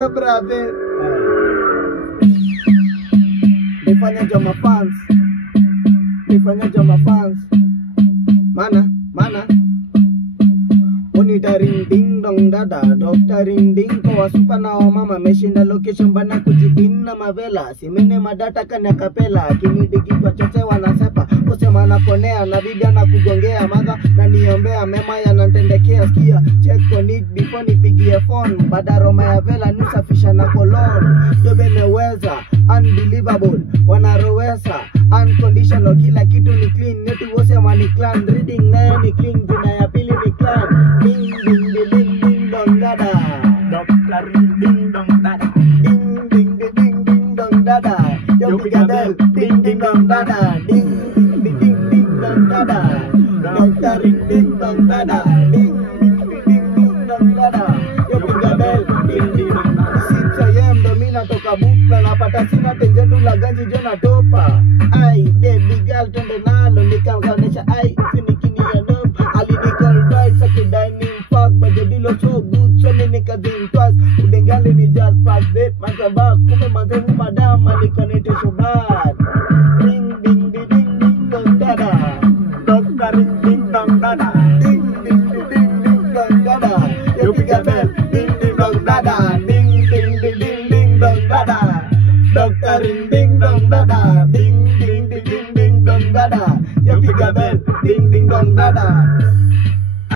Brother, nifanya jama fans, mana Monita ring ding dong dada, Dr. ring ding kwa super na mama meshinda location bana kujipin na mavela, simene madata kanya kapela, kinidiki kwa chote wanasepa, kusema na konea na bibi na kugongea madha na niombea mema yanatendekea skia, check on it before nipigie phone, badaroma ya vela nisafisha na kolon, yobe meweza, unbelievable, wanarowesa, unconditional, kila kitu ni clean, netu wose mani clan, reading nayo ni clean, jina ya pili ni clan, ding ding ding ding dong dada, Dr. Ding Dong Dada, ding ding ding ding dong dada, yo pigadel, ding ding dong dada, ding ding ding ding dong dada, Dr. ding dong dada, ding ding ding dong dada, yo pigadel, ding ding dong dada. 6 AM ndo mina toka bukla napata sina tenjetu la ganji jona